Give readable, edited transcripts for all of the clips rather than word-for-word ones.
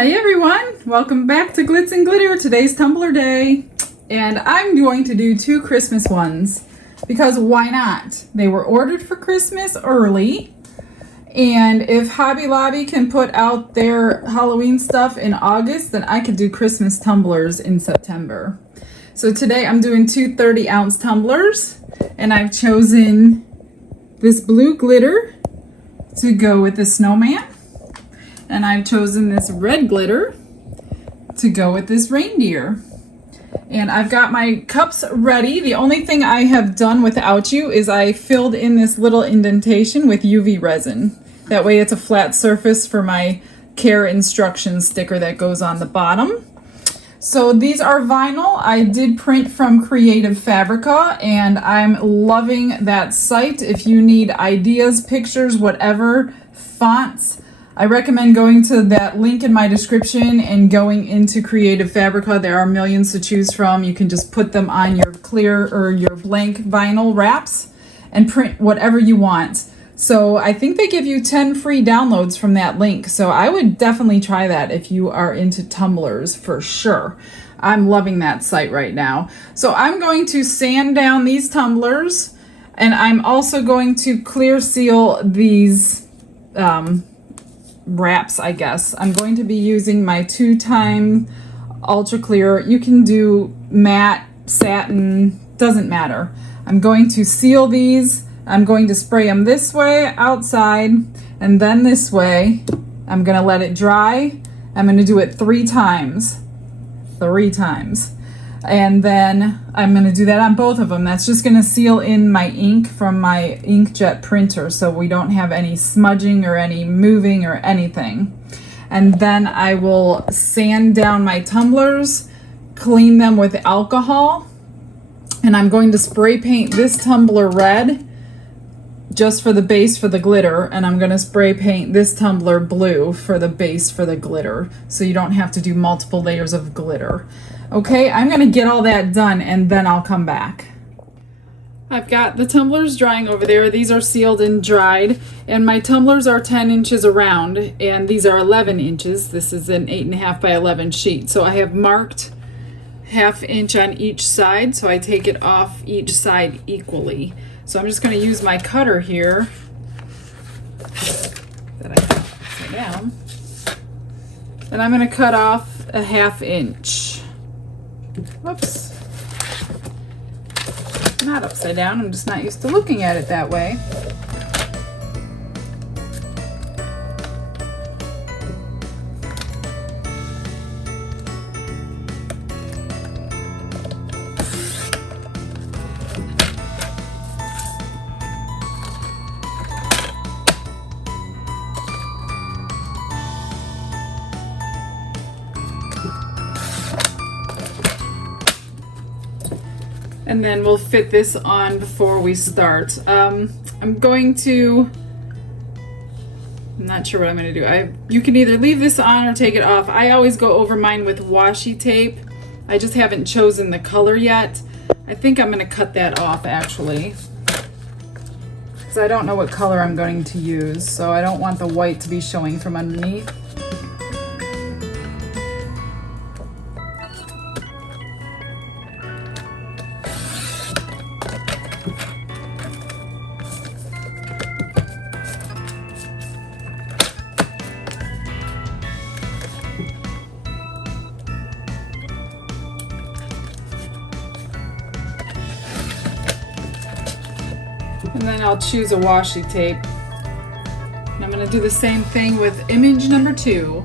Hi everyone, welcome back to Glitz and Glitter. Today's Tumbler Day, and I'm going to do two Christmas ones because why not? They were ordered for Christmas early, and if Hobby Lobby can put out their Halloween stuff in August, then I could do Christmas tumblers in September. So today I'm doing two 30-ounce tumblers, and I've chosen this blue glitter to go with the snowman. And I've chosen this red glitter to go with this reindeer. And I've got my cups ready. The only thing I have done without you is I filled in this little indentation with UV resin. That way it's a flat surface for my care instructions sticker that goes on the bottom. So these are vinyl. I did print from Creative Fabrica, and I'm loving that site. If you need ideas, pictures, whatever, fonts, I recommend going to that link in my description and going into Creative Fabrica. There are millions to choose from. You can just put them on your clear or your blank vinyl wraps and print whatever you want. So I think they give you 10 free downloads from that link. So I would definitely try that if you are into tumblers for sure. I'm loving that site right now. So I'm going to sand down these tumblers, and I'm also going to clear seal these wraps, I guess. I'm going to be using my 2-time ultra clear. You can do matte, satin, doesn't matter. I'm going to seal these. I'm going to spray them this way outside and then this way. I'm going to let it dry. I'm going to do it 3 times. 3 times. And then I'm going to do that on both of them. That's just going to seal in my ink from my inkjet printer so we don't have any smudging or any moving or anything. And then I will sand down my tumblers, clean them with alcohol, and I'm going to spray paint this tumbler red just for the base for the glitter, and I'm going to spray paint this tumbler blue for the base for the glitter so you don't have to do multiple layers of glitter. Okay, I'm going to get all that done and then I'll come back. I've got the tumblers drying over there. These are sealed and dried, and my tumblers are 10 inches around, and these are 11 inches. This is an 8.5 by 11 sheet. So I have marked 1/2 inch on each side, so I take it off each side equally. So I'm just going to use my cutter here that I have upside down, and I'm going to cut off 1/2 inch. Whoops. Not upside down, I'm just not used to looking at it that way. And then we'll fit this on before we start. I'm not sure what I'm going to do. You can either leave this on or take it off. I always go over mine with washi tape. I just haven't chosen the color yet. I think I'm going to cut that off actually, because I don't know what color I'm going to use, so I don't want the white to be showing from underneath. And then I'll choose a washi tape. And I'm going to do the same thing with image number 2.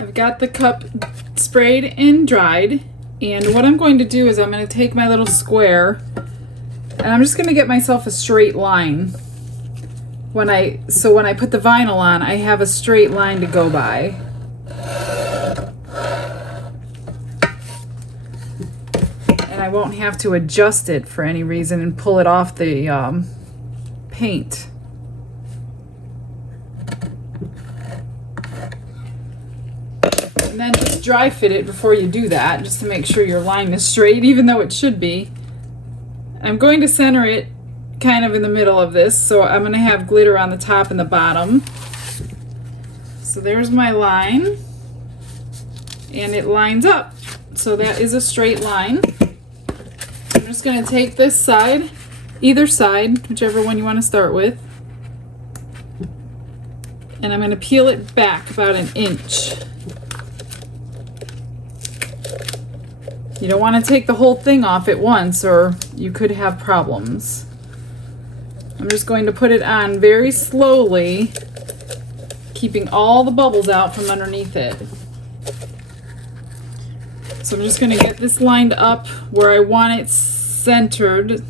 I've got the cup sprayed and dried, and what I'm going to do is I'm going to take my little square and I'm just going to get myself a straight line when I put the vinyl on, I have a straight line to go by. And I won't have to adjust it for any reason and pull it off the paint. And then just dry fit it before you do that, just to make sure your line is straight, even though it should be. I'm going to center it kind of in the middle of this, so I'm going to have glitter on the top and the bottom. So there's my line, and it lines up. So that is a straight line. I'm just going to take this side, either side, whichever one you want to start with, and I'm going to peel it back about an inch. You don't want to take the whole thing off at once, or you could have problems. I'm just going to put it on very slowly, keeping all the bubbles out from underneath it. So I'm just going to get this lined up where I want it centered.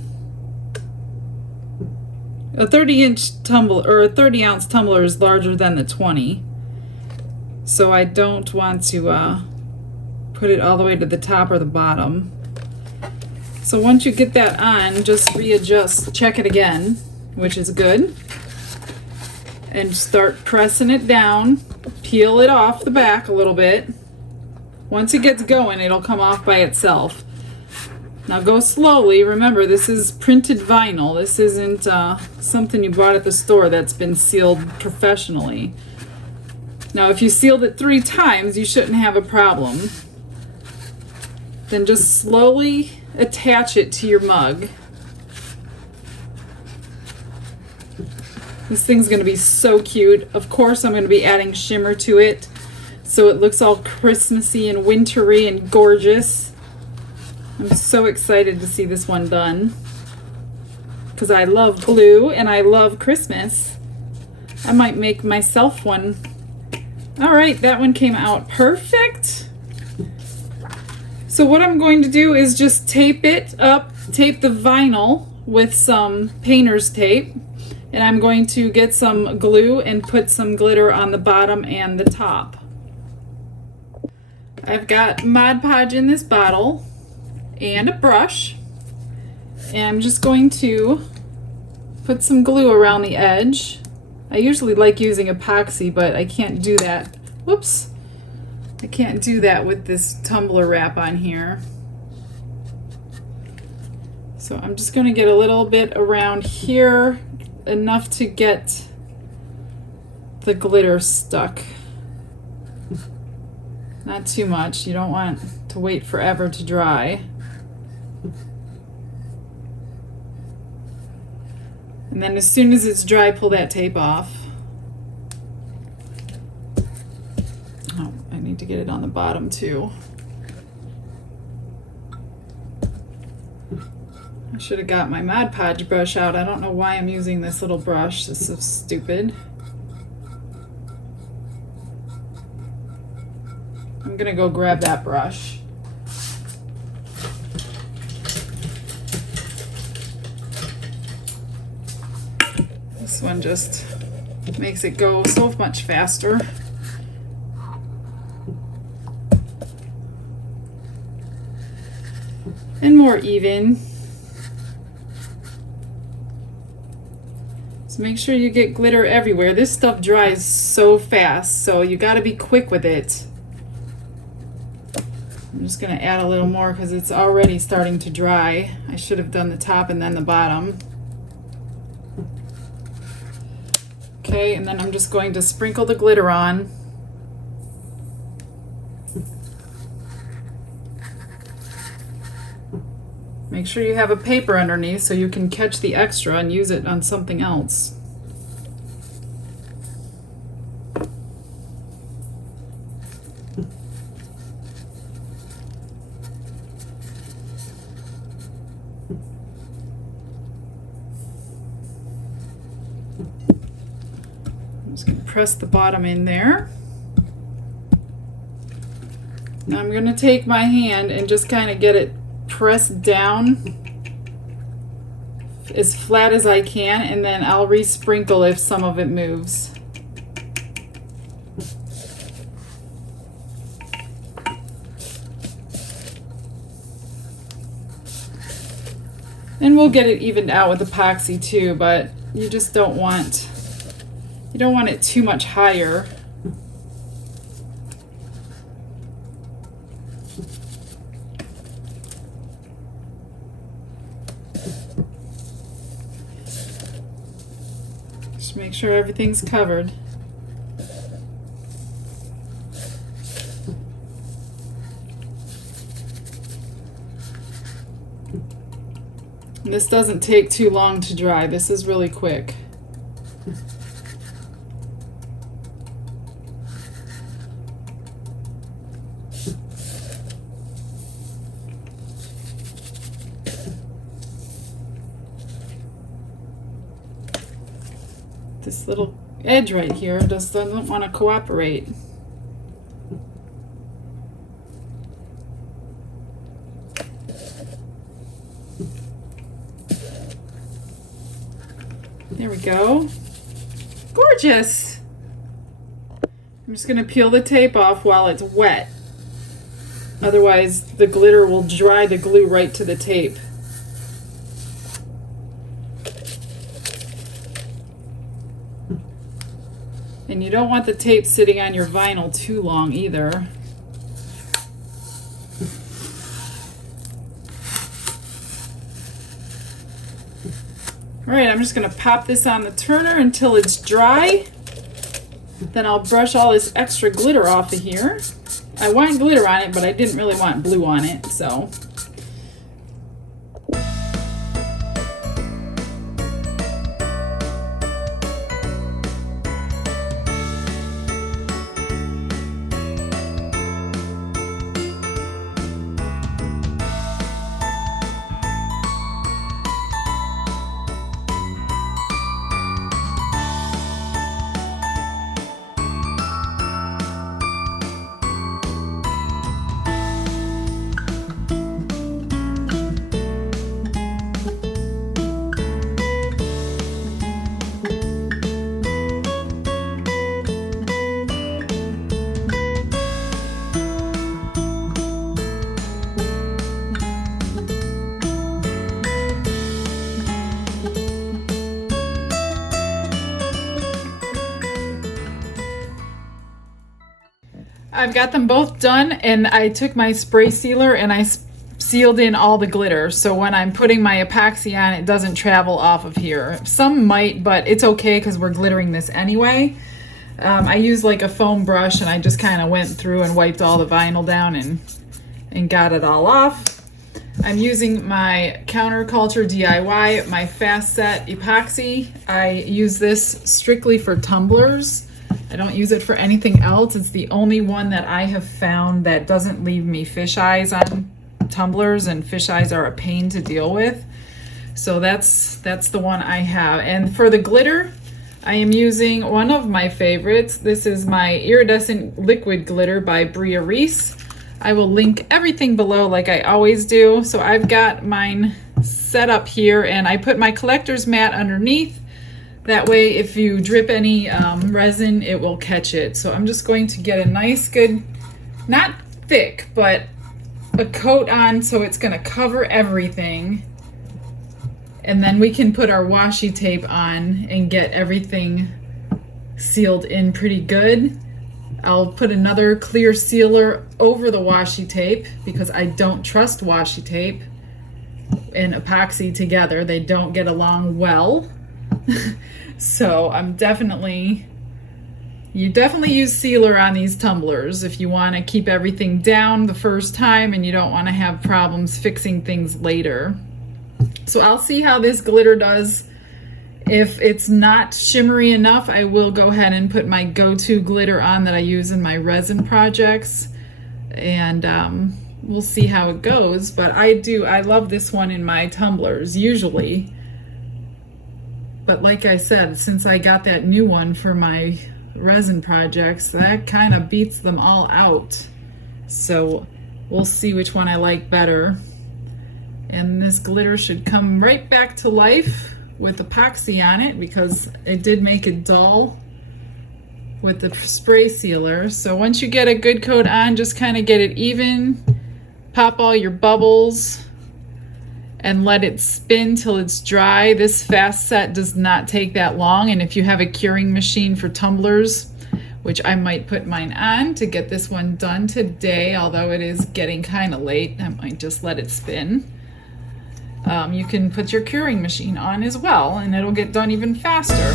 A 30-inch tumbler, or a 30-ounce tumbler, is larger than the 20. So I don't want to put it all the way to the top or the bottom. So once you get that on, just readjust, check it again, which is good, and start pressing it down. Peel it off the back a little bit. Once it gets going, it'll come off by itself. Now go slowly. Remember, this is printed vinyl. This isn't something you bought at the store that's been sealed professionally. Now if you sealed it 3 times, you shouldn't have a problem. Then just slowly attach it to your mug. This thing's going to be so cute. Of course, I'm going to be adding shimmer to it so it looks all Christmassy and wintry and gorgeous. I'm so excited to see this one done because I love glue and I love Christmas. I might make myself one. All right, that one came out perfect. So what I'm going to do is just tape it up, tape the vinyl with some painter's tape. And I'm going to get some glue and put some glitter on the bottom and the top. I've got Mod Podge in this bottle and a brush. And I'm just going to put some glue around the edge. I usually like using epoxy, but I can't do that. Whoops. I can't do that with this tumbler wrap on here. So I'm just going to get a little bit around here, enough to get the glitter stuck. Not too much. You don't want to wait forever to dry. And then as soon as it's dry, pull that tape off. Oh, I need to get it on the bottom too. I should have got my Mod Podge brush out. I don't know why I'm using this little brush. This is stupid. I'm gonna go grab that brush. This one just makes it go so much faster. And more even. Make sure you get glitter everywhere. This stuff dries so fast, so you got to be quick with it. I'm just going to add a little more because it's already starting to dry. I should have done the top and then the bottom. Okay, and then I'm just going to sprinkle the glitter on. Make sure you have a paper underneath so you can catch the extra and use it on something else. I'm just going to press the bottom in there. Now I'm going to take my hand and just kind of get it pressed down, as flat as I can, and then I'll re-sprinkle if some of it moves. And we'll get it evened out with epoxy too, but you just don't want it too much higher. Just make sure everything's covered. And this doesn't take too long to dry. This is really quick. This little edge right here just doesn't want to cooperate. There we go. Gorgeous. I'm just going to peel the tape off while it's wet. Otherwise, the glitter will dry the glue right to the tape. And you don't want the tape sitting on your vinyl too long either. All right, I'm just gonna pop this on the turner until it's dry. Then I'll brush all this extra glitter off of here. I want glitter on it, but I didn't really want blue on it, so. I've got them both done, and I took my spray sealer and I sealed in all the glitter, so when I'm putting my epoxy on, it doesn't travel off of here. Some might, but it's okay because we're glittering this anyway. I used like a foam brush and I just kind of went through and wiped all the vinyl down and got it all off. I'm using my Counterculture DIY, my Fast Set epoxy. I use this strictly for tumblers. I don't use it for anything else. It's the only one that I have found that doesn't leave me fish eyes on tumblers, and fish eyes are a pain to deal with. So that's the one I have. And for the glitter, I am using one of my favorites. This is my Iridescent Liquid Glitter by Bria Reese. I will link everything below like I always do. So I've got mine set up here, and I put my collector's mat underneath. That way, if you drip any resin, it will catch it. So I'm just going to get a nice, good, not thick, but a coat on so it's going to cover everything. And then we can put our washi tape on and get everything sealed in pretty good. I'll put another clear sealer over the washi tape because I don't trust washi tape and epoxy together. They don't get along well. So you definitely use sealer on these tumblers if you want to keep everything down the first time and you don't want to have problems fixing things later. So I'll see how this glitter does. If it's not shimmery enough, I will go ahead and put my go-to glitter on that I use in my resin projects, and we'll see how it goes. But I love this one in my tumblers usually. But like I said, since I got that new one for my resin projects, that kind of beats them all out. So we'll see which one I like better. And this glitter should come right back to life with epoxy on it because it did make it dull with the spray sealer. So once you get a good coat on, just kind of get it even, pop all your bubbles, and let it spin till it's dry. This fast set does not take that long, and if you have a curing machine for tumblers, which I might put mine on to get this one done today, although it is getting kind of late, I might just let it spin. You can put your curing machine on as well, and it'll get done even faster.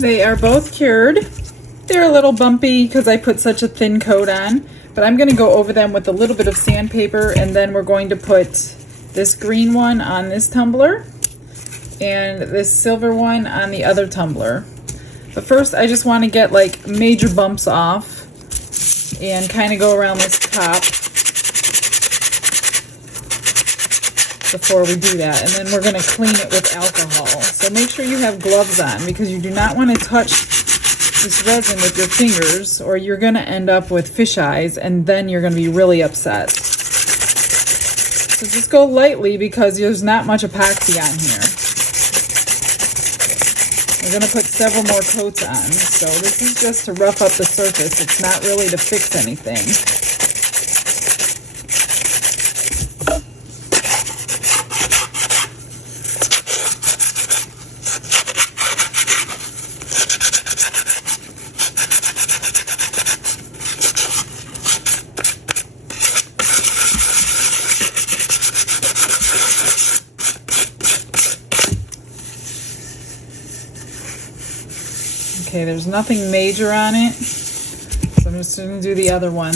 They are both cured. They're a little bumpy because I put such a thin coat on, but I'm going to go over them with a little bit of sandpaper, and then we're going to put this green one on this tumbler and this silver one on the other tumbler. But first I just want to get like major bumps off and kind of go around this top before we do that, and then we're going to clean it with alcohol. So make sure you have gloves on because you do not want to touch this resin with your fingers or you're going to end up with fish eyes, and then you're going to be really upset. So just go lightly because there's not much epoxy on here. We're going to put several more coats on, so this is just to rough up the surface. It's not really to fix anything. Okay, there's nothing major on it, so I'm just going to do the other one.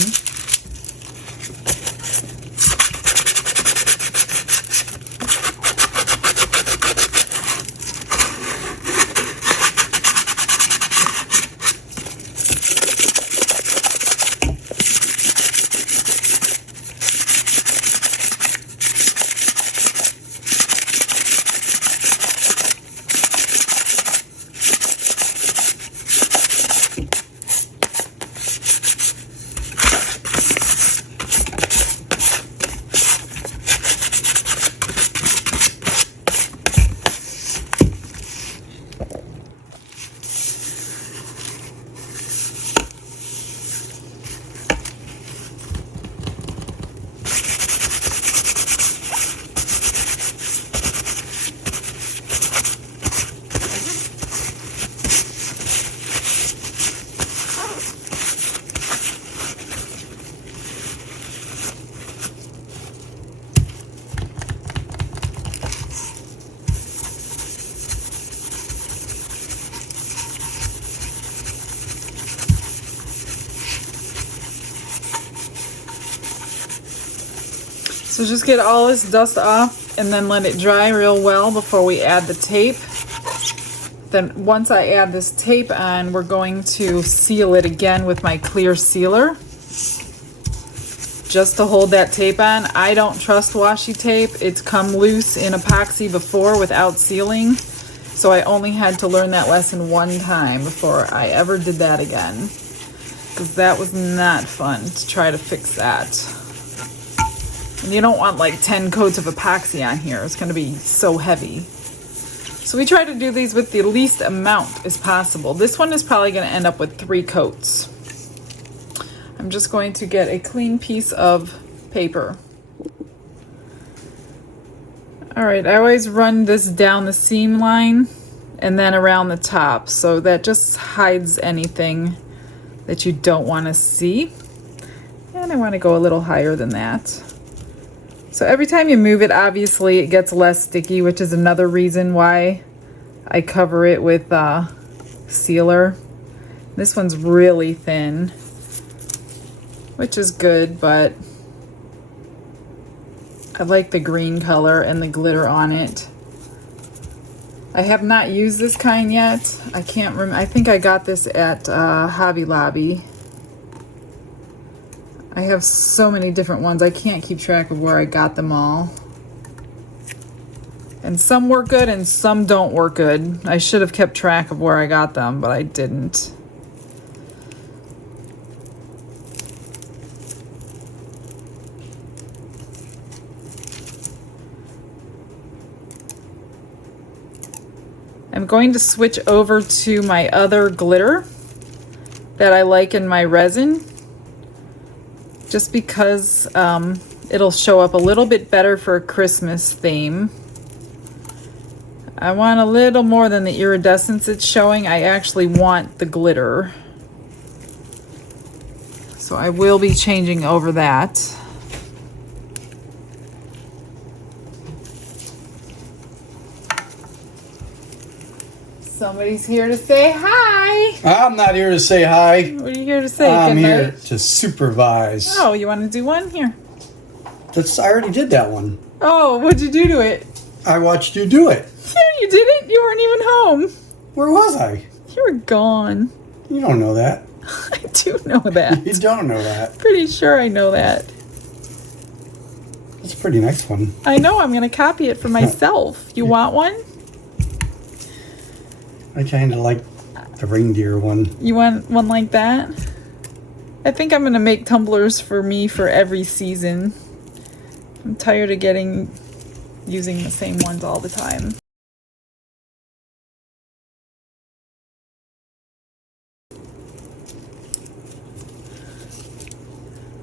So just get all this dust off and then let it dry real well before we add the tape. Then once I add this tape on, we're going to seal it again with my clear sealer. Just to hold that tape on. I don't trust washi tape. It's come loose in epoxy before without sealing. So I only had to learn that lesson one time before I ever did that again. Because that was not fun to try to fix that. And you don't want like 10 coats of epoxy on here. It's going to be so heavy. So we try to do these with the least amount as possible. This one is probably going to end up with 3 coats. I'm just going to get a clean piece of paper. All right, I always run this down the seam line and then around the top, so that just hides anything that you don't want to see. And I want to go a little higher than that. So every time you move it, obviously it gets less sticky, which is another reason why I cover it with sealer. This one's really thin, which is good, but I like the green color and the glitter on it. I have not used this kind yet. I can't remember. I think I got this at Hobby Lobby. I have so many different ones. I can't keep track of where I got them all. And some work good and some don't work good. I should have kept track of where I got them, but I didn't. I'm going to switch over to my other glitter that I like in my resin, just because it'll show up a little bit better for a Christmas theme. I want a little more than the iridescence it's showing. I actually want the glitter. So I will be changing over that. Somebody's here to say hi. I'm not here to say hi. What are you here to say? I'm here to supervise. Oh, you want to do one? Here. I already did that one. Oh, what'd you do to it? I watched you do it. No, you didn't. You weren't even home. Where was I? You were gone. You don't know that. I do know that. You don't know that. Pretty sure I know that. It's a pretty nice one. I know. I'm going to copy it for myself. You want one? I kind of like the reindeer one. You want one like that? I think I'm going to make tumblers for me for every season. I'm tired of using the same ones all the time.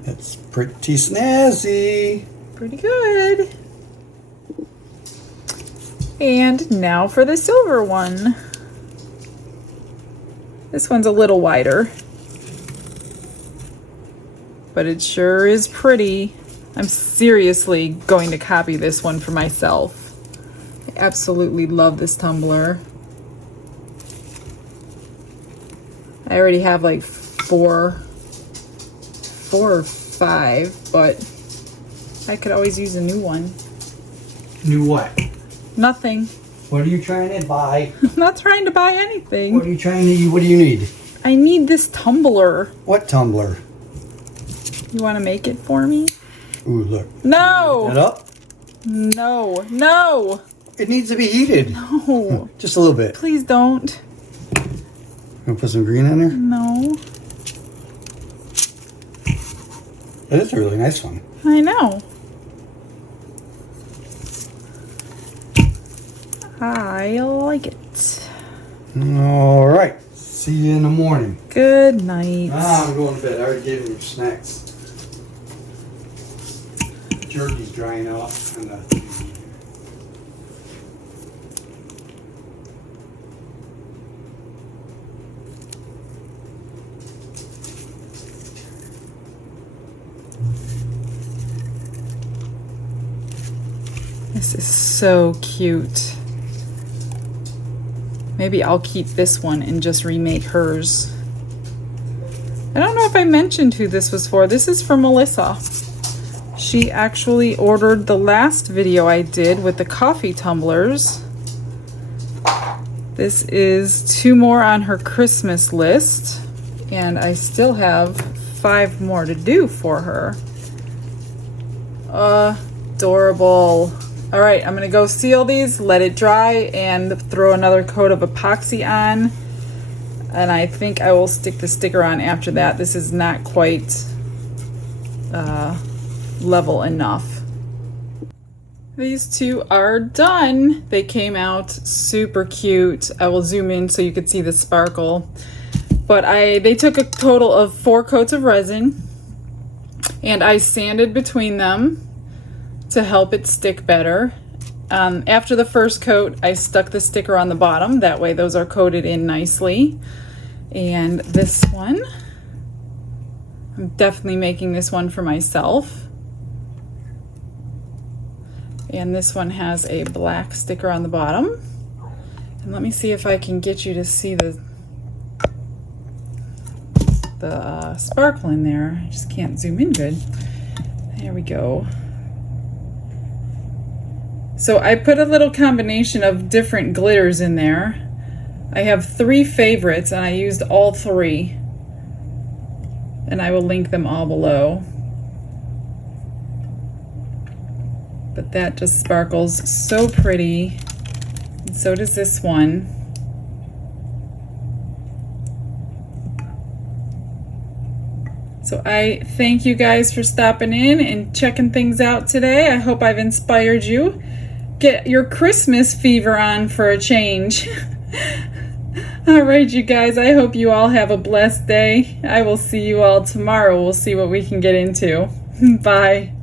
It's pretty snazzy. Pretty good. And now for the silver one. This one's a little wider, but it sure is pretty. I'm seriously going to copy this one for myself. I absolutely love this tumbler. I already have like four or five, but I could always use a new one. New what? Nothing. What are you trying to buy? I'm not trying to buy anything. What are you trying to? What do you need? I need this tumbler. What tumbler? You want to make it for me? Ooh, look. No. It up? No. No. It needs to be heated. No. Just a little bit. Please don't. Gonna put some green in there? No. That is a really nice one. I know. I like it. All right. See you in the morning. Good night. I'm going to bed. I already gave him your snacks. Jerky's drying out. This is so cute. Maybe I'll keep this one and just remake hers. I don't know if I mentioned who this was for. This is for Melissa. She actually ordered the last video I did with the coffee tumblers. This is 2 more on her Christmas list, and I still have 5 more to do for her. Adorable. All right, I'm gonna go seal these, let it dry, and throw another coat of epoxy on. And I think I will stick the sticker on after that. This is not quite level enough. These two are done. They came out super cute. I will zoom in so you can see the sparkle. But they took a total of 4 coats of resin, and I sanded between them to help it stick better. After the first coat, I stuck the sticker on the bottom. That way those are coated in nicely. And this one, I'm definitely making this one for myself. And this one has a black sticker on the bottom. And let me see if I can get you to see the sparkle in there. I just can't zoom in good. There we go. So I put a little combination of different glitters in there. I have 3 favorites and I used all 3. And I will link them all below. But that just sparkles so pretty. And so does this one. So I thank you guys for stopping in and checking things out today. I hope I've inspired you. Get your Christmas fever on for a change. All right, you guys, I hope you all have a blessed day. I will see you all tomorrow. We'll see what we can get into. Bye.